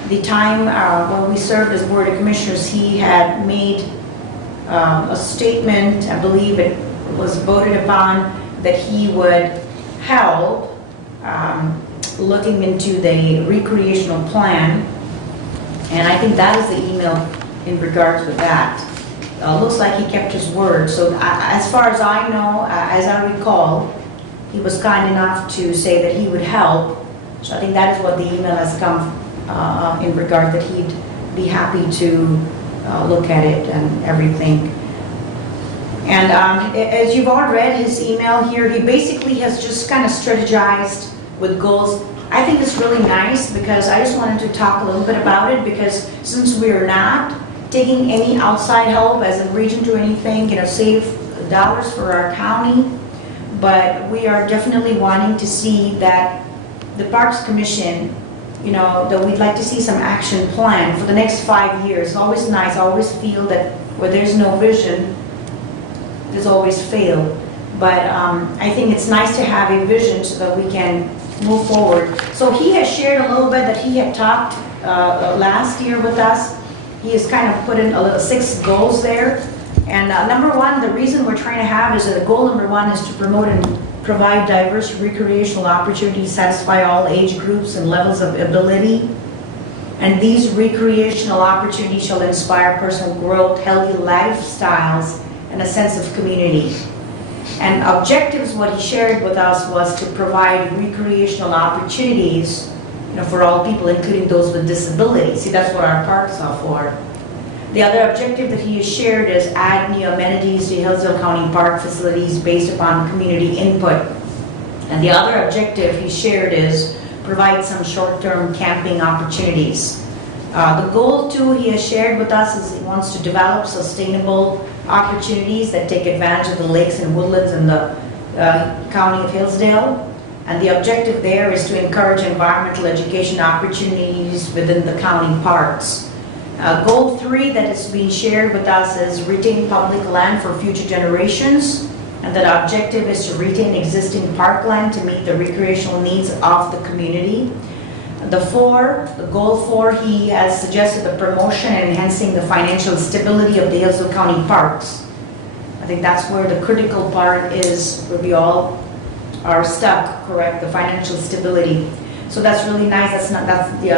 the time when we served as Board of Commissioners, he had made a statement, I believe it was voted upon, that he would help looking into the recreational plan. And I think that is the email in regards with that. Looks like he kept his word. So as far as I know, as I recall, he was kind enough to say that he would help. So I think that is what the email has come in regard, that he'd be happy to look at it and everything. And as you've all read his email here, he basically has just kind of strategized with goals. I think it's really nice, because I just wanted to talk a little bit about it, because since we're not taking any outside help as a region to anything, save dollars for our county, but we are definitely wanting to see that the Parks Commission, that we'd like to see some action plan for the next 5 years. It's always nice. I always feel that where there's no vision, there's always fail. But I think it's nice to have a vision so that we can move forward. So he has shared a little bit that he had talked last year with us. He has kind of put in 6 goals there. And number 1, the reason we're trying to have is that goal number 1 is to promote and provide diverse recreational opportunities, satisfy all age groups and levels of ability. And these recreational opportunities shall inspire personal growth, healthy lifestyles, and a sense of community. And objectives, what he shared with us, was to provide recreational opportunities, for all people, including those with disabilities. See, that's what our parks are for. The other objective that he has shared is add new amenities to Hillsdale County Park facilities based upon community input. And the other objective he shared is provide some short-term camping opportunities. The goal 2 he has shared with us is he wants to develop sustainable opportunities that take advantage of the lakes and woodlands in the county of Hillsdale. And the objective there is to encourage environmental education opportunities within the county parks. Goal 3 that is being shared with us is retain public land for future generations. and the objective is to retain existing parkland to meet the recreational needs of the community. The goal 4, he has suggested the promotion and enhancing the financial stability of the Hillsdale County parks. I think that's where the critical part is, where we all are stuck, correct, the financial stability. So that's really nice. That's the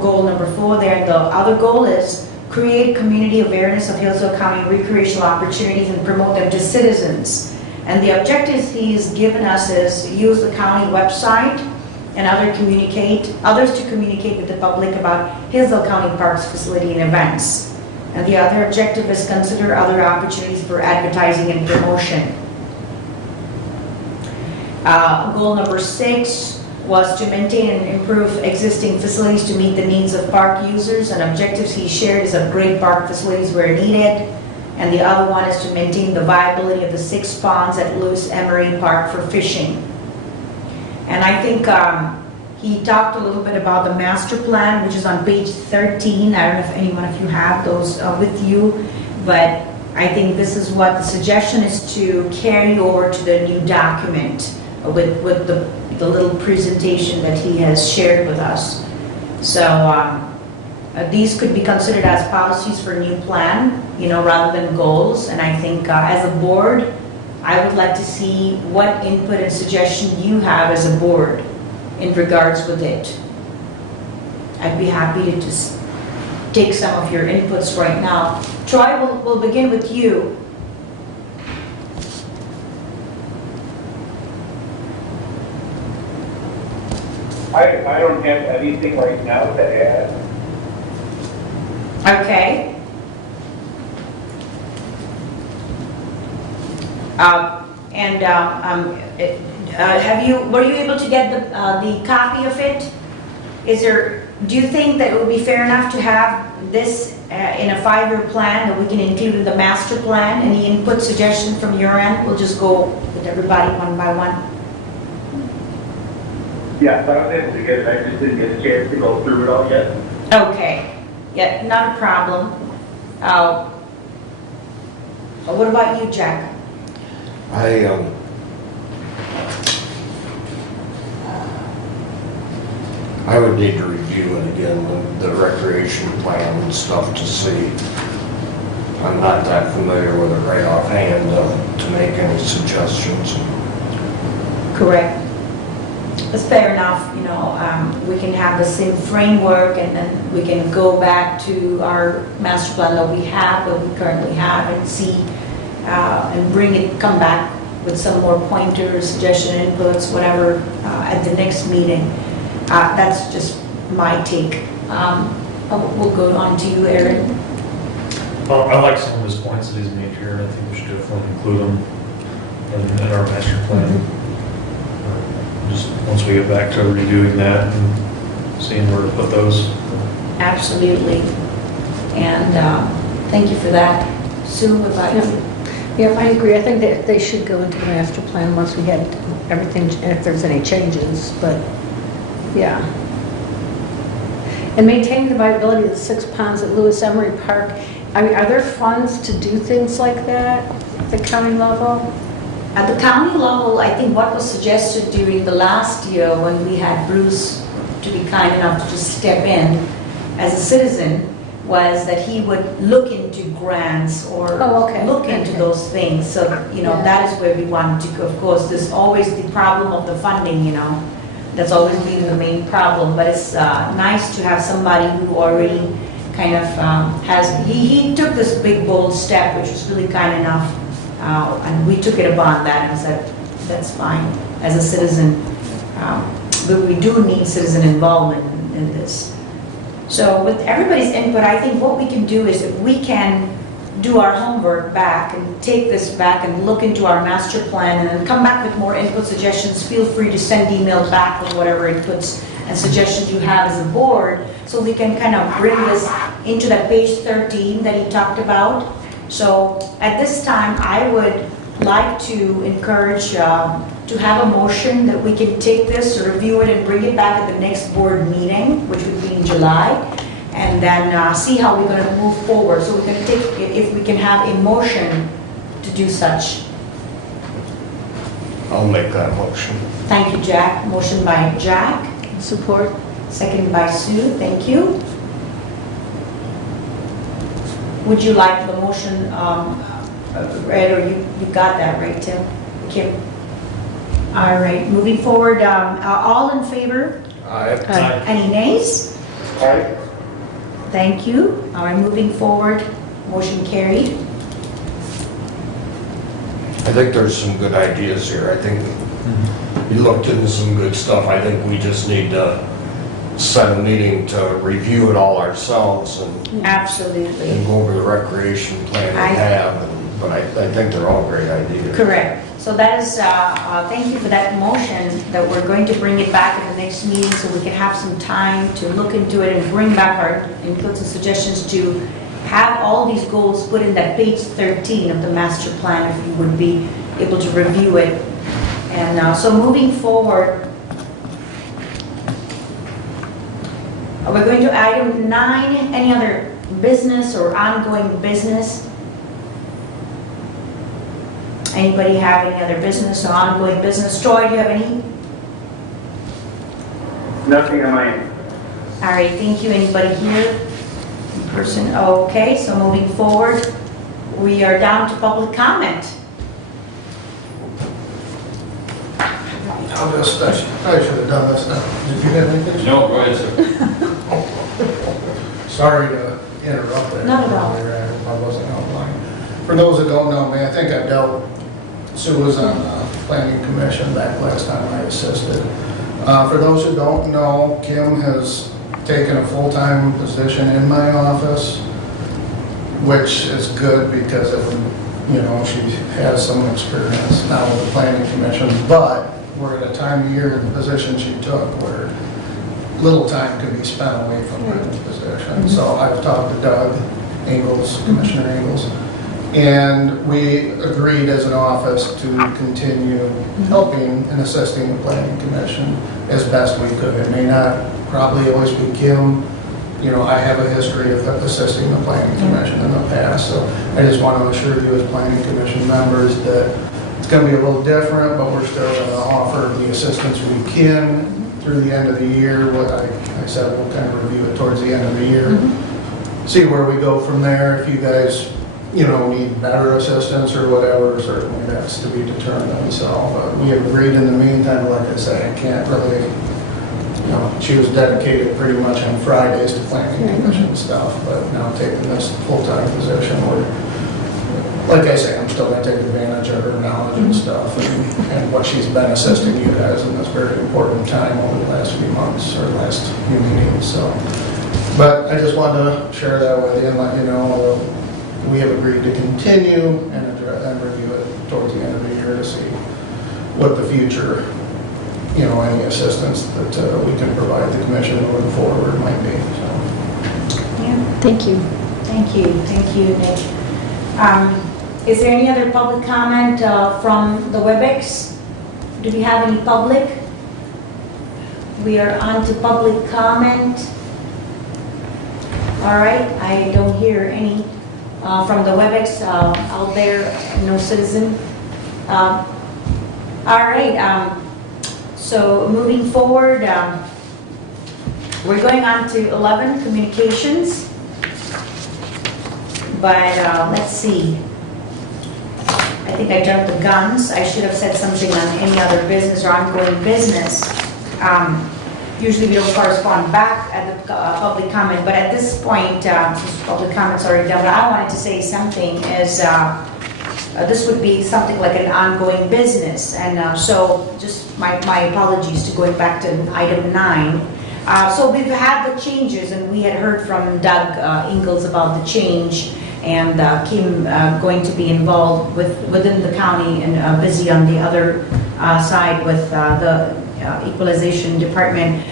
goal number 4 there. The other goal is create community awareness of Hillsdale County recreational opportunities and promote them to citizens. And the objectives he's given us is use the county website and others to communicate with the public about Hillsdale County Parks facility and events. And the other objective is consider other opportunities for advertising and promotion. Goal number 6 was to maintain and improve existing facilities to meet the needs of park users, and objectives he shared is upgrade park facilities where needed. And the other one is to maintain the viability of the 6 ponds at Lewis Emery Park for fishing. And I think he talked a little bit about the master plan, which is on page 13. I don't know if anyone of you have those with you, but I think this is what the suggestion is, to carry over to the new document with the little presentation that he has shared with us. So these could be considered as policies for new plan, rather than goals. And I think as a board, I would like to see what input and suggestion you have as a board in regards with it. I'd be happy to just take some of your inputs right now. Troy, we'll begin with you. I don't have anything right now to add. Okay. Were you able to get the copy of it? Do you think that it would be fair enough to have this in a 5-year plan that we can include in the master plan? Any input, suggestion from your end? We'll just go with everybody one by one. Yes, I was able to get it. I just didn't get a chance to go through it all yet. Okay. Yeah, not a problem. What about you, Jack? I would need to review it again, the recreation plan and stuff to see. I'm not that familiar with it right offhand to make any suggestions. Correct. That's fair enough. We can have the same framework, and then we can go back to our master plan that we currently have, and see and come back with some more pointers, suggestion, inputs, whatever, at the next meeting. That's just my take. We'll go on to you, Aaron. Well, I like some of his points that he's made here, and I think we should definitely include them in our master plan. Just once we get back to reviewing that and seeing where to put those. Absolutely. And thank you for that. Sue, what about you? Yeah, I agree. I think that they should go into the master plan once we have everything, if there's any changes, but yeah. And maintaining the viability of the 6 ponds at Lewis Emery Park. I mean, are there funds to do things like that at the county level? At the county level, I think what was suggested during the last year when we had Bruce to be kind enough to just step in as a citizen was that he would look into grants or look into those things. So, that is where we wanted to go. Of course, there's always the problem of the funding, That's always been the main problem. But it's nice to have somebody who already kind of he took this big, bold step, which was really kind enough. And we took it upon that and said, that's fine as a citizen. But we do need citizen involvement in this. So with everybody's input, I think what we can do is if we can do our homework back and take this back and look into our master plan and then come back with more input suggestions, feel free to send emails back with whatever inputs and suggestions you have as a board, so we can kind of bring this into that page 13 that he talked about. So at this time, I would like to encourage to have a motion that we can take this, review it, and bring it back at the next board meeting, which would be in July, and then see how we're going to move forward. So we can take, if we can have a motion to do such. I'll make that motion. Thank you, Jack. Motion by Jack, Support? second by Sue. Thank you. Would you like the motion read, or you got that right, Tim? Kim? All right, moving forward, all in favor? Aye. Any nays? Aye. Thank you. All right, moving forward, motion carried. I think there's some good ideas here. I think you looked into some good stuff. I think we just need to set a meeting to review it all ourselves and Absolutely. go over the recreation plan we have. But I think they're all great ideas. Correct. So that is, thank you for that motion, that we're going to bring it back at the next meeting so we can have some time to look into it and bring back our inputs and suggestions to have all these goals put in that page 13 of the master plan, if you would be able to review it. And so moving forward, we're going to item 9, any other business or ongoing business? Anybody have any other business or ongoing business? Troy, do you have any? Nothing on my end. All right, thank you. Anybody here? In person? Okay, so moving forward, we are down to public comment. I'll just, I should have done this now. Did you have anything? No, go ahead, sir. Sorry to interrupt there. Not at all. I wasn't outlined. For those that don't know me, I think I dealt, Sue was on the planning commission back last time I assisted. For those who don't know, Kim has taken a full-time position in my office, which is good because it would, you know, she has some experience now with the planning commission, but we're at a time of year in the position she took where little time could be spent away from her position. So I've talked to Doug Ingles, Commissioner Ingles, and we agreed as an office to continue helping and assisting the planning commission as best we could. It may not probably always be Kim. You know, I have a history of assisting the planning commission in the past, so I just want to assure you as planning commission members that it's going to be a little different, but we're still going to offer the assistance we can through the end of the year. What I said, we'll kind of review it towards the end of the year, see where we go from there. If you guys, you know, need better assistance or whatever, certainly that's to be determined. So, but we have agreed in the meantime, like I say, I can't really, you know, she was dedicated pretty much on Fridays to planning commission stuff, but now taking this full-time position, we're, like I say, I'm still going to take advantage of her knowledge and stuff and what she's been assisting you guys in this very important time over the last few months or last few meetings. So, but I just wanted to share that with you and let you know we have agreed to continue and review it towards the end of the year to see what the future, you know, any assistance that we can provide the commission moving forward might be. So. Yeah. Thank you. Thank you, Nick. Is there any other public comment from the Webex? Do we have any public? We are on to public comment. All right, I don't hear any from the Webex out there, no citizen. All right, so moving forward, we're going on to 11, communications. But let's see. I think I jumped the guns. I should have said something on any other business or ongoing business. Usually we don't correspond back at the public comment, but at this point, since public comment's already done, what I wanted to say something is this would be something like an ongoing business. And so just my apologies to going back to item 9. So we've had the changes, and we had heard from Doug Ingles about the change, and Kim going to be involved within the county and busy on the other side with the equalization department.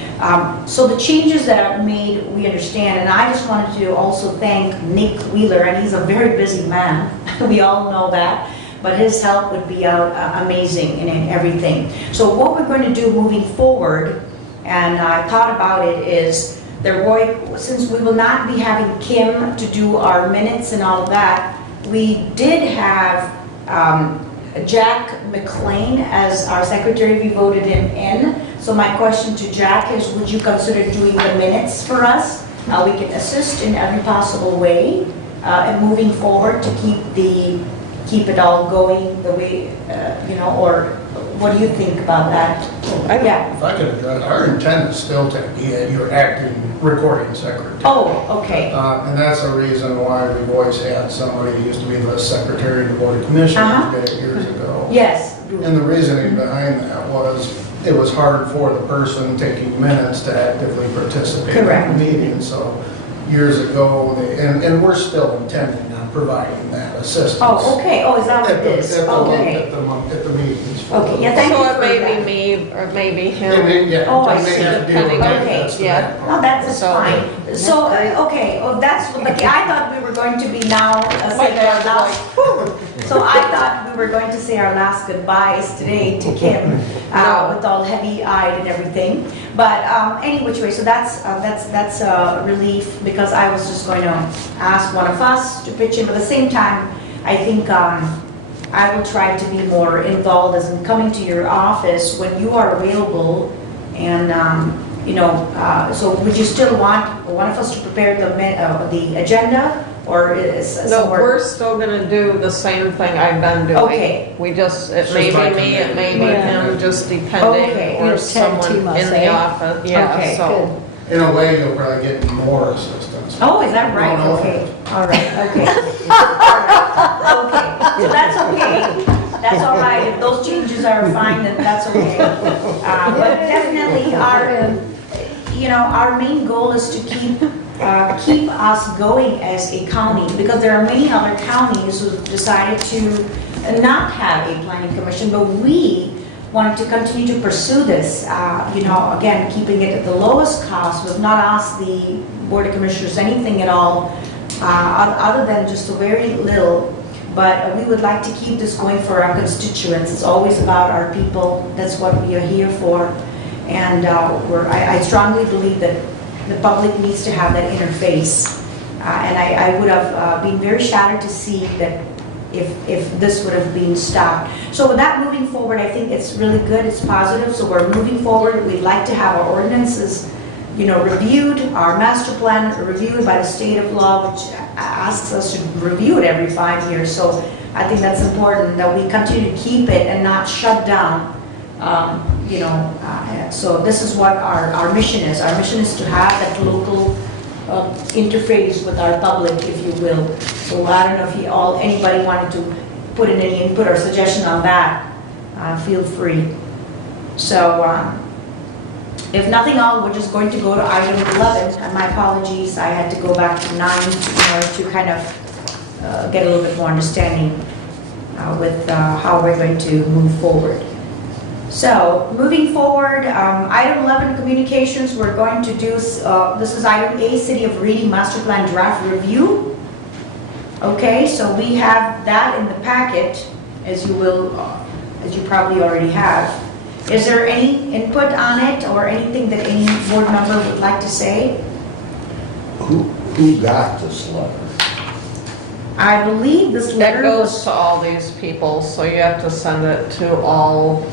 So the changes that are made, we understand, and I just wanted to also thank Nick Wheeler, and he's a very busy man. We all know that. But his help would be amazing in everything. So what we're going to do moving forward, and I thought about it, is since we will not be having Kim to do our minutes and all of that, we did have Jack McLean as our secretary. We voted him in. So my question to Jack is, would you consider doing the minutes for us? We can assist in every possible way and moving forward to keep it all going the way, or what do you think about that? Yeah. If I could address, our intent is still to be your acting recording secretary. Oh, okay. And that's the reason why we've always had somebody who used to be the secretary of the board of commissioners did it years ago. Yes. And the reasoning behind that was, it was hard for the person taking minutes to actively participate Correct. in the meeting. So years ago, and we're still intending on providing that assistance. Oh, okay. Oh, is that what At it the, is? at the, Okay. at the meetings. for Okay, yeah, those. thank you So for it may that. be me or maybe They him. may- Yeah, Oh, I they may see. have to deal with Depending that, on- that's the yeah. bad part. No, that's So- fine. So, okay, oh, that's, like, I thought we were going to be now saying our last, so I thought we were going to say our last goodbyes today to Kim, with all heavy-eyed and everything. But any which way, so that's a relief, because I was just going to ask one of us to pitch in, but at the same time, I think I will try to be more involved as in coming to your office when you are available, and so would you still want one of us to prepare the agenda, or is No, somewhere? we're still gonna do the same thing I've been doing. Okay. We just, it It's may just by be me, it may be Yeah. him, just Okay. depending, You'll or tag someone team us, in the eh? office, yeah, Okay, so. In a way, you'll probably get more assistance. Oh, is that right? No, no. Okay, all right, okay. Okay, so that's okay. That's all right. If those changes are fine, then that's okay. But definitely our main goal is to keep us going as a county, because there are many other counties who've decided to not have a planning commission, but we wanted to continue to pursue this, again, keeping it at the lowest cost. We've not asked the Board of Commissioners anything at all, other than just a very little. But we would like to keep this going for our constituents. It's always about our people. That's what we are here for. And I strongly believe that the public needs to have that interface. And I would have been very shattered to see that if this would have been stopped. So with that moving forward, I think it's really good, it's positive, so we're moving forward. We'd like to have our ordinances, reviewed, our master plan reviewed by the state of law, which asks us to review it every 5 years. So I think that's important, that we continue to keep it and not shut down. So this is what our mission is. Our mission is to have that local interface with our public, if you will. So I don't know if anybody wanted to put in any input or suggestion on that, feel free. So if nothing else, we're just going to go to item 11. And my apologies, I had to go back to 9 in order to kind of get a little bit more understanding with how we're going to move forward. So, moving forward, item 11, communications, we're going to do, this is item A, City of Reading Master Plan Draft Review. Okay, so we have that in the packet, as you probably already have. Is there any input on it, or anything that any board member would like to say? Who got this letter? I believe this That letter goes was, to all these people, so you have to send it to all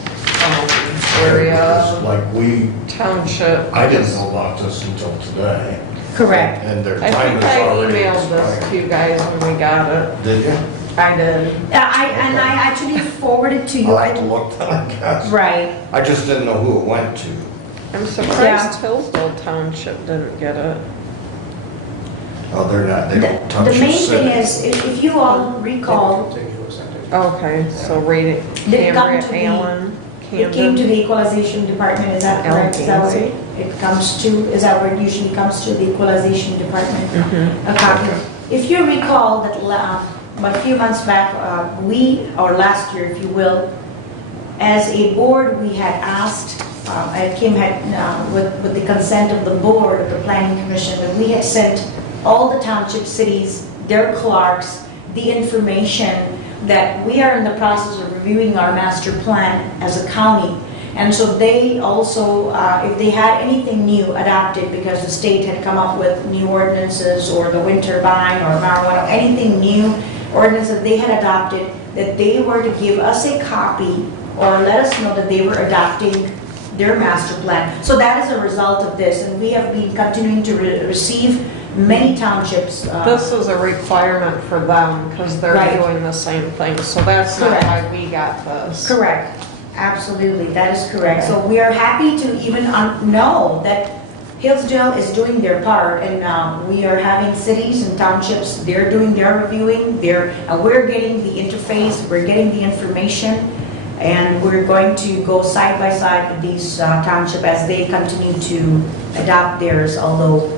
area, Like township. I didn't know about this until today. correct. And their I time think is I already emailed this to expired. you guys when we got it. Did you? I did. I actually forwarded to you. I'll have to look that, I guess. Right. I just didn't know who it went to. I'm Yeah. surprised Hillsdale Township didn't get it. Oh, they're not, they don't touch The the main city. thing is, if you all recall, Contiguous entity. Okay, so read it, They've come Cambria, to the- Allen, it came to Camden. the equalization department, is that correct? Is that what Allen, it comes to, is that where it usually comes to, the equalization department? Mhm. A copy. If you recall that a few months back, or last year, if you will, as a board, we had asked, Kim had, with the consent of the board, of the planning commission, that we had sent all the township cities, their clerks, the information that we are in the process of reviewing our master plan as a county. And so they also, if they had anything new adopted, because the state had come up with new ordinances, or the wind turbine, or marijuana, anything new, ordinances they had adopted, that they were to give us a copy or let us know that they were adopting their master plan. So that is a result of this, and we have been continuing to receive many townships. This is a requirement for them because they're Right. doing the same thing. So that's not Correct. why we got this. Correct, absolutely, that is correct. So we are happy to even know that Hillsdale is doing their part, and we are having cities and townships, they're doing their reviewing, and we're getting the interface, we're getting the information, and we're going to go side by side with these township as they continue to adopt theirs, although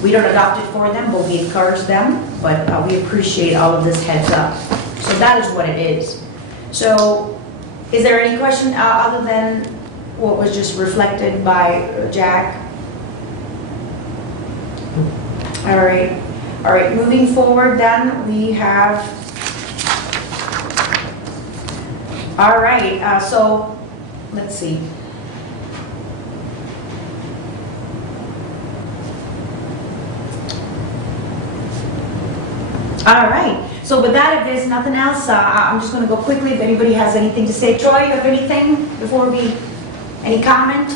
we don't adopt it for them, but we encourage them, but we appreciate all of this heads up. So that is what it is. So is there any question other than what was just reflected by Jack? All right, moving forward then, we have, all right, so, let's see. All right, so with that, if there's nothing else, I'm just gonna go quickly, if anybody has anything to say. Troy, you have anything before any comment?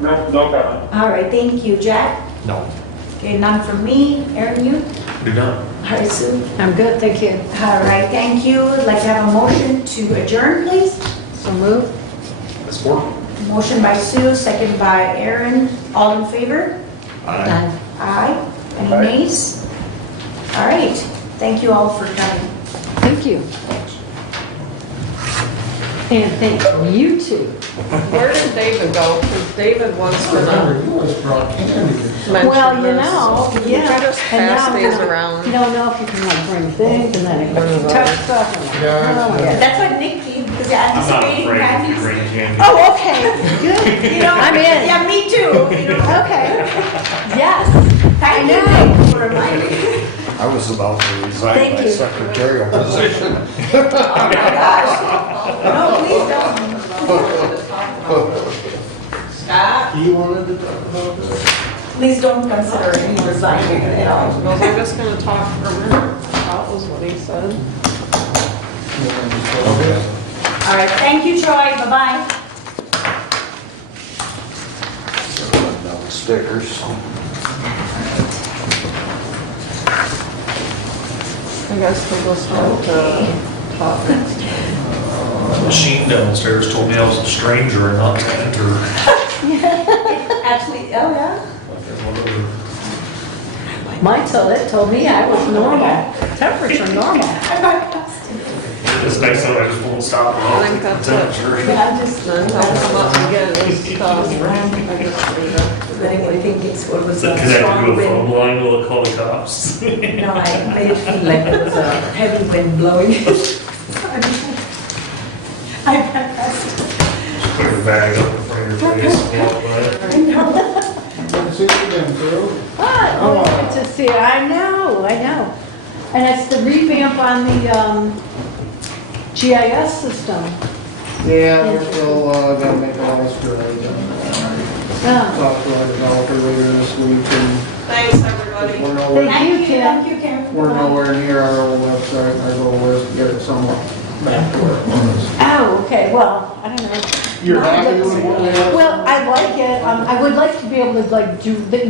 No comment. All right, thank you. Jack? No. Okay, none from me. Aaron, you? You're done. All right, Sue? I'm good, thank you. All right, thank you. I'd like to have a motion to adjourn, please. So move. Support. Motion by Sue, second by Aaron. All in favor? Done. Aye. Any Aye. nays? All right, thank you all for coming. Thank you. And thank you too. Where did David go? Because David was Remember, gonna you always brought candy. mention Well, you this. know, You yeah. can just And pass now- these around. You don't know if you can like bring things and then it touch stuff. and like, Yeah. oh, yeah. That's what Nick did, because you're I'm not anticipating afraid if you candies. bring candy. Oh, okay, good. You know, I'm in. Yeah, me too. You know. Okay. Yes. Thank you, know. Nick, for reminding me. I was about to resign Thank my you. secretarial position. Oh my gosh. No, please don't. Stop. You wanted to talk about this? Please don't consider any resigning at all. Well, I'm just gonna talk for a minute. That was what he said. Okay. All right, thank you, Troy. Bye-bye. Stickers. I guess we'll just start to talk. The machine downstairs told me I was a stranger and not to enter. Actually, oh yeah? Mine told me I was normal, temperature normal. This next time I just won't stop. I think that's it. I'm just, Then he'll come up and get his stuff. I just leave it. I think it's what was a Cause I have to strong do a phone wind. line will call the cops. No, I made it feel like it was a heavy wind blowing. I passed. Put your bag up in front of your face and walk by. Good to see you again, Phil. Ah, always good to see you. I know. And it's the revamp on the GIS system. Yeah, we're still gonna make all this good. Yeah. Talk to our developer later this week, and Thanks, everybody. we're nowhere, Thank you, Kim. Thank you, Kim. we're nowhere near our old website. Our goal is to get it somewhat back to where it was. Oh, okay, well, I don't know. You're happy with what we have? Well, I like it. I would like to be able to like do the